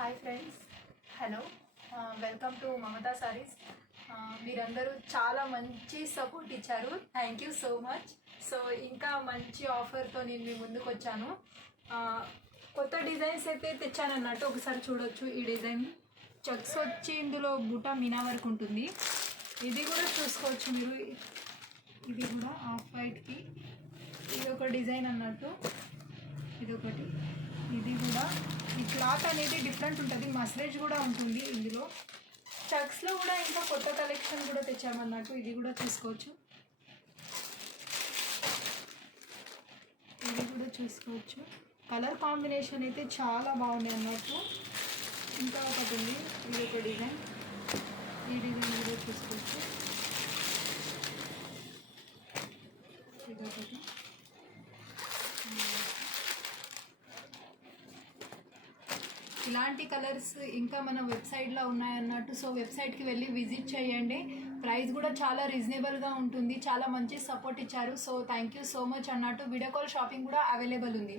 Hi friends, hello, welcome to Mamata saris. మీరందరూ చాలా మంచి సపోర్ట్ ఇచ్చారు, thank you so much. So ఇంకా మంచి ఆఫర్తో నేను మీ ముందుకు వచ్చాను. కొత్త డిజైన్స్ అయితే తెచ్చానన్నట్టు. ఒకసారి చూడొచ్చు. ఈ డిజైన్ చెక్స్ వచ్చి ఇందులో బూటా మీనా వరకు ఉంటుంది. ఇది కూడా చూసుకోవచ్చు మీరు. ఇది కూడా ఆఫ్ వైట్కి ఇది ఒక డిజైన్ అన్నట్టు. ఇదొకటి. ఇది కూడా ఈ క్లాత్ అనేది డిఫరెంట్ ఉంటుంది, మస్రేజ్ కూడా ఉంటుంది ఇందులో. చెక్స్లో కూడా ఇంకా కొత్త కలెక్షన్ కూడా తెచ్చామన్నట్టు. ఇది కూడా చూసుకోవచ్చు. ఇది కూడా చూసుకోవచ్చు. కలర్ కాంబినేషన్ అయితే చాలా బాగుంది అన్నట్టు. ఇంకా ఒకటి ఉంది, ఇది ఒక డిజైన్. ఈ డిజైన్ కూడా చూసుకోవచ్చు. ఇదొకటి. ఇలాంటి కలర్స్ ఇంకా మన వెబ్సైట్లో ఉన్నాయన్నట్టు. సో వెబ్సైట్కి వెళ్ళి విజిట్ చేయండి. ప్రైస్ కూడా చాలా రీజనబుల్గా ఉంటుంది. చాలా మంచి సపోర్ట్ ఇచ్చారు. So thank you so much అన్నట్టు. వీడియో కాల్ షాపింగ్ కూడా అవైలబుల్ ఉంది.